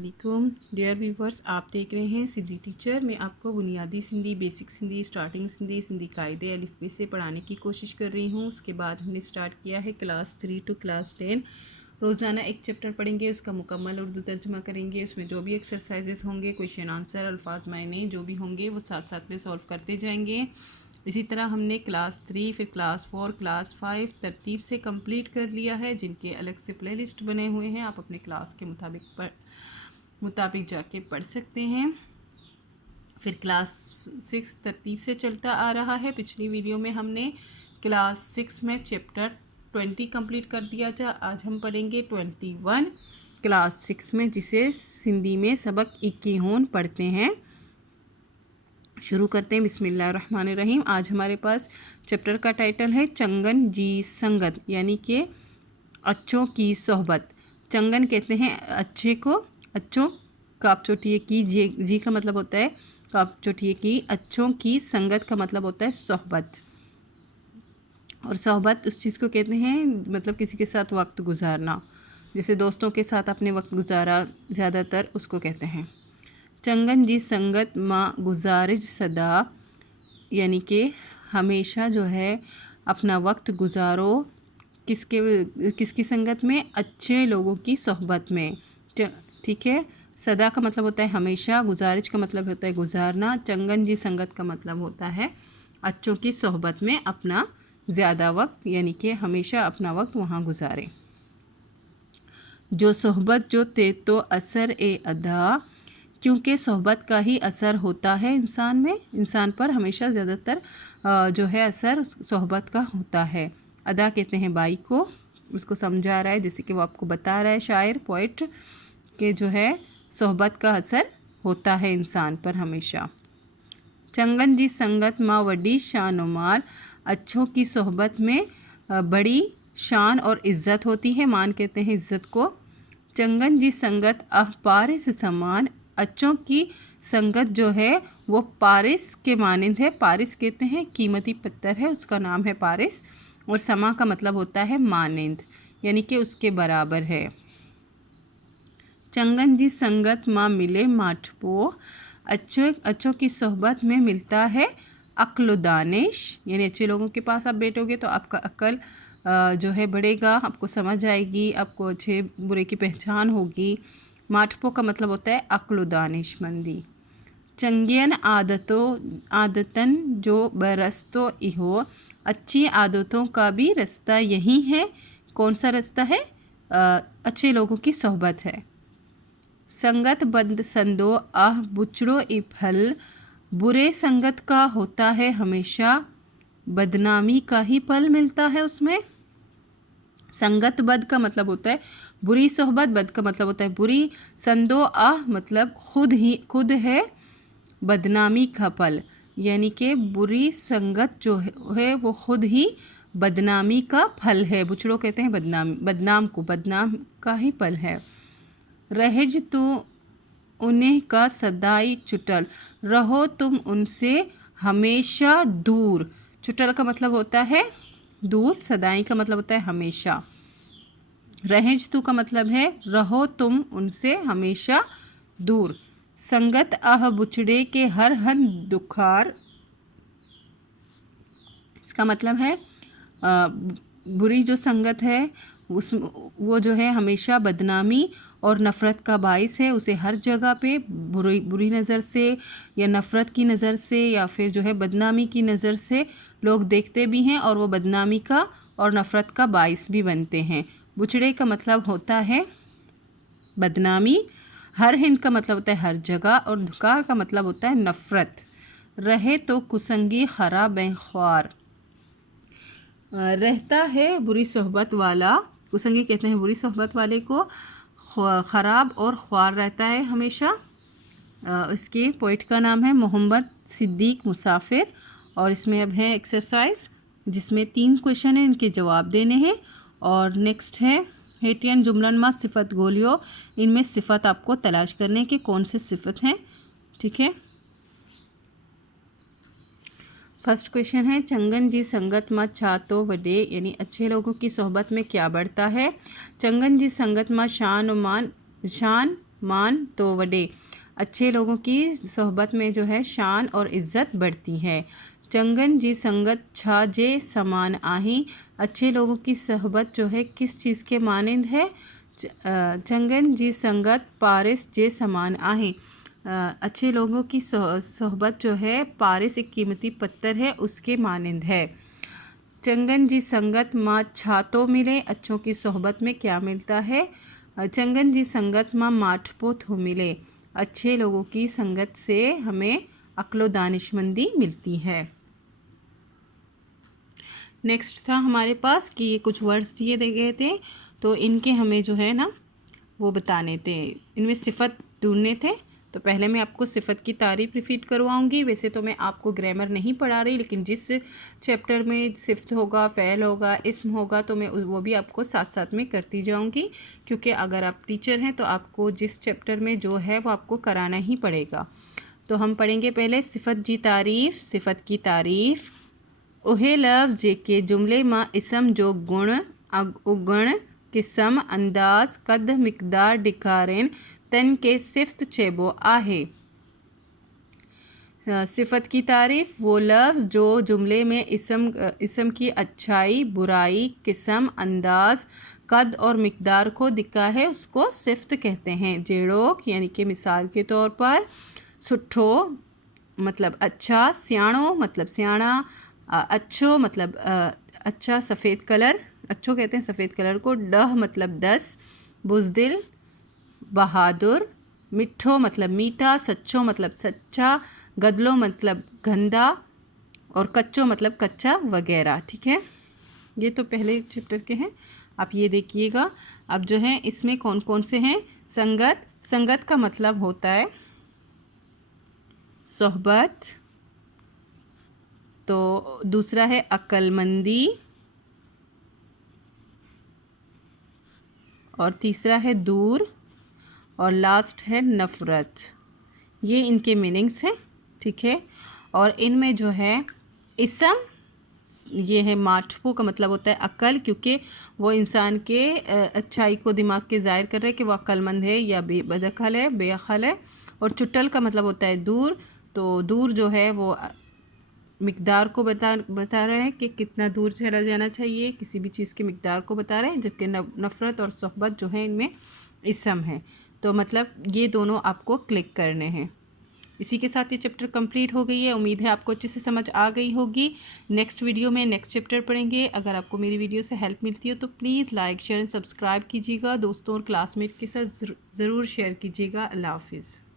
अस्सलामुअलैकुम dear viewers, आप देख रहे हैं सिंधी टीचर। मैं आपको बुनियादी सिंधी, बेसिक सिंधी, स्टार्टिंग सिंधी, सिंधी कायदे अलिफ बे से पढ़ाने की कोशिश कर रही हूँ। उसके बाद हमने स्टार्ट किया है क्लास 3 टू क्लास 10। रोज़ाना एक चैप्टर पढ़ेंगे, उसका मुकम्मल उर्दू तर्जुमा करेंगे। उसमें जो भी एक्सरसाइजेस होंगे, क्वेश्चन आंसर, अल्फाज मायने जो भी होंगे वो साथ साथ में सॉल्व करते जाएंगे। इसी तरह हमने क्लास 3, फिर क्लास 4, क्लास 5 तरतीब से कंप्लीट कर लिया है, जिनके अलग से प्लेलिस्ट बने हुए हैं। आप अपने क्लास के मुताबिक जाके पढ़ सकते हैं। फिर क्लास 6 तरतीब से चलता आ रहा है। पिछली वीडियो में हमने क्लास 6 में चैप्टर 20 कंप्लीट कर दिया था। आज हम पढ़ेंगे 21 क्लास 6 में, जिसे सिंधी में सबक 21 पढ़ते हैं। शुरू करते हैं। बिस्मिल्लाहिर्रहमानिर्रहीम। आज हमारे पास चैप्टर का टाइटल है चंगन जी संगत, यानी कि अच्छों की सोहबत। चंगन कहते हैं अच्छे को, अच्छों काप चोटिए की, जी का मतलब होता है काप चोटिए की। अच्छों की संगत का मतलब होता है सोहबत, और सोहबत उस चीज़ को कहते हैं मतलब किसी के साथ वक्त गुजारना। जैसे दोस्तों के साथ आपने वक्त गुजारा ज़्यादातर, उसको कहते हैं। चंगन जी संगत माँ गुजारिज सदा, यानी कि हमेशा जो है अपना वक्त गुजारो किसकी संगत में? अच्छे लोगों की सोहबत में। ठीक है। सदा का मतलब होता है हमेशा, गुजारिज का मतलब होता है गुजारना, चंगन जी संगत का मतलब होता है अच्छों की सोहबत में अपना ज़्यादा वक्त, यानी कि हमेशा अपना वक्त वहाँ गुजारें। जो सोहबत जो ते तो असर ए अदा, क्योंकि सोहबत का ही असर होता है इंसान पर हमेशा ज़्यादातर जो है असर सोहबत का होता है। अदा कहते हैं बाई को, उसको समझा रहा है, जैसे कि वो आपको बता रहा है शायर पोइट कि जो है सोहबत का असर होता है इंसान पर हमेशा। चंगन जी संगत माँ वडी शान माल, अच्छों की सोहबत में बड़ी शान और इज़्ज़त होती है। मान कहते हैं इज़्ज़त को। चंगन जी संगत पारिस समान, अच्छों की संगत जो है वो पारिस के मानिंद है। पारिस कहते हैं कीमती पत्थर है, उसका नाम है पारिस। और समा का मतलब होता है मानिंद, यानी कि उसके बराबर है। चंगन जी संगत माँ मिले माठपो, अच्छों की सोहबत में मिलता है अक्ल दानिश, यानी अच्छे लोगों के पास आप बैठोगे तो आपका अक्ल जो है बढ़ेगा, आपको समझ आएगी, आपको अच्छे बुरे की पहचान होगी। माठपो का मतलब होता है अक्ल दानिशमंदी। चंगियन आदतन जो बरस्तो इहो, अच्छी आदतों का भी रास्ता यही है। कौन सा रास्ता है? अच्छे लोगों की सोहबत है। संगत बंद संदो आह बुचड़ो इ फल, बुरे संगत का होता है हमेशा बदनामी का ही फल मिलता है उसमें। संगत बद का मतलब होता है बुरी सोहबत, बद का मतलब होता है बुरी। संदो आह मतलब खुद है बदनामी का फल, यानी कि बुरी संगत जो है वो खुद ही बदनामी का फल है। बुचड़ो कहते हैं बदनाम का ही फल है। रहेज तो उन्हें का सदाई चुटल, रहो तुम उनसे हमेशा दूर। चुटल का मतलब होता है दूर, सदाई का मतलब होता है हमेशा। रहेज तू का मतलब है रहो तुम उनसे हमेशा दूर। संगत आह बुचड़े के हर हन दुखार, इसका मतलब है बुरी जो संगत है वो जो है हमेशा बदनामी और नफ़रत का बाइस है। उसे हर जगह पे बुरी नज़र से या नफ़रत की नज़र से या फिर जो है बदनामी की नज़र से लोग देखते भी हैं, और वो बदनामी का और नफ़रत का बाइस भी बनते हैं। बुचड़े का मतलब होता है बदनामी, हर हिंद का मतलब होता है हर जगह, और धुकार का मतलब होता है नफ़रत। रहे तो कुसंगी खराब ख्वार, रहता है बुरी सोहबत वाला, कुसंगी कहते हैं बुरी सोहबत वाले को, ख़राब और ख्वार रहता है हमेशा। इसके पोइट का नाम है मोहम्मद सिद्दीक मुसाफिर। और इसमें अब है एक्सरसाइज, जिसमें 3 क्वेश्चन हैं, इनके जवाब देने हैं। और नेक्स्ट है हेटियन जुमलन मा सिफत गोलियो, इनमें सिफत आपको तलाश करने के कौन से सिफत हैं। ठीक है। फर्स्ट क्वेश्चन है चंगन जी संगत मा छा तो वडे, यानी अच्छे लोगों की सोहबत में क्या बढ़ता है। चंगन जी संगत मा शान मान तो वडे, अच्छे लोगों की सोहबत में जो है शान और इज़्ज़त बढ़ती है। चंगन जी संगत छा जे समान आही, अच्छे लोगों की सोहबत जो है किस चीज़ के मानंद है? चंगन जी संगत पारिस जे समान आहे, अच्छे लोगों की सोहबत जो है पारिस एक कीमती पत्थर है उसके मानंद है। चंगन जी संगत माँ छातो मिले, अच्छों की सोहबत में क्या मिलता है? चंगन जी संगत माँ माठपो थो मिले, अच्छे लोगों की संगत से हमें अक्लो दानिशमंदी मिलती है। नेक्स्ट था हमारे पास कि ये कुछ वर्ड्स दिए गए थे, तो इनके हमें जो है ना वो बताने थे, इनमें सिफत ढूंढने थे। तो पहले मैं आपको सिफत की तारीफ रिपीट करवाऊंगी। वैसे तो मैं आपको ग्रामर नहीं पढ़ा रही, लेकिन जिस चैप्टर में सिफत होगा, फ़ैल होगा, इस्म होगा, तो मैं वो भी आपको साथ साथ में करती जाऊंगी, क्योंकि अगर आप टीचर हैं तो आपको जिस चैप्टर में जो है वो आपको कराना ही पड़ेगा। तो हम पढ़ेंगे पहले सिफत जी तारीफ़। सिफत की तारीफ़ उहे लफ्ज़ जेके जुमले मां इसम जो गुण उगण किस्म अंदाज़ कद मिक़दार ॾेखारनि तन के सिफ़त चइबो आहे। सिफ़त की तारीफ़ वो लफ्ज़ जो जुमले में इसम की अच्छाई, बुराई, किस्म, अंदाज़, कद और मिक़दार को दिखा है उसको सिफ़त कहते हैं। जेड़ोक यानी कि मिसाल के तौर पर, सुठो मतलब अच्छा, सियाणो मतलब सियाणा, अच्छो मतलब अच्छा सफ़ेद कलर, अच्छो कहते हैं सफ़ेद कलर को। डह मतलब 10, बुज़दिल बहादुर, मिठो मतलब मीठा, सच्चो मतलब सच्चा, गदलो मतलब गंदा और कच्चो मतलब कच्चा वगैरह। ठीक है, ये तो पहले चैप्टर के हैं। आप ये देखिएगा अब जो है इसमें कौन कौन से हैं। संगत, संगत का मतलब होता है सोहबत। तो दूसरा है अक्लमंदी और तीसरा है दूर और लास्ट है नफ़रत। ये इनके मीनिंग्स हैं। ठीक है, और इनमें जो है इसम, ये है माठपो का मतलब होता है अक्ल, क्योंकि वो इंसान के अच्छाई को दिमाग के ज़ाहिर कर रहे हैं कि वो अक्लमंद है या बदअक्ल है, बेअक्ल है। और चुटल का मतलब होता है दूर, तो दूर जो है वो मिक़दार को बता रहे हैं कि कितना दूर चला जाना चाहिए, किसी भी चीज़ की मिक़दार को बता रहे हैं। जबकि नफ़रत और सोहबत जो है इनमें इसम है। तो मतलब ये दोनों आपको क्लिक करने हैं। इसी के साथ ये चैप्टर कंप्लीट हो गई है। उम्मीद है आपको अच्छे से समझ आ गई होगी। नेक्स्ट वीडियो में नेक्स्ट चैप्टर पढ़ेंगे। अगर आपको मेरी वीडियो से हेल्प मिलती हो तो please like, share and subscribe कीजिएगा। दोस्तों और क्लासमेट के साथ ज़रूर शेयर कीजिएगा। अल्लाह हाफिज़।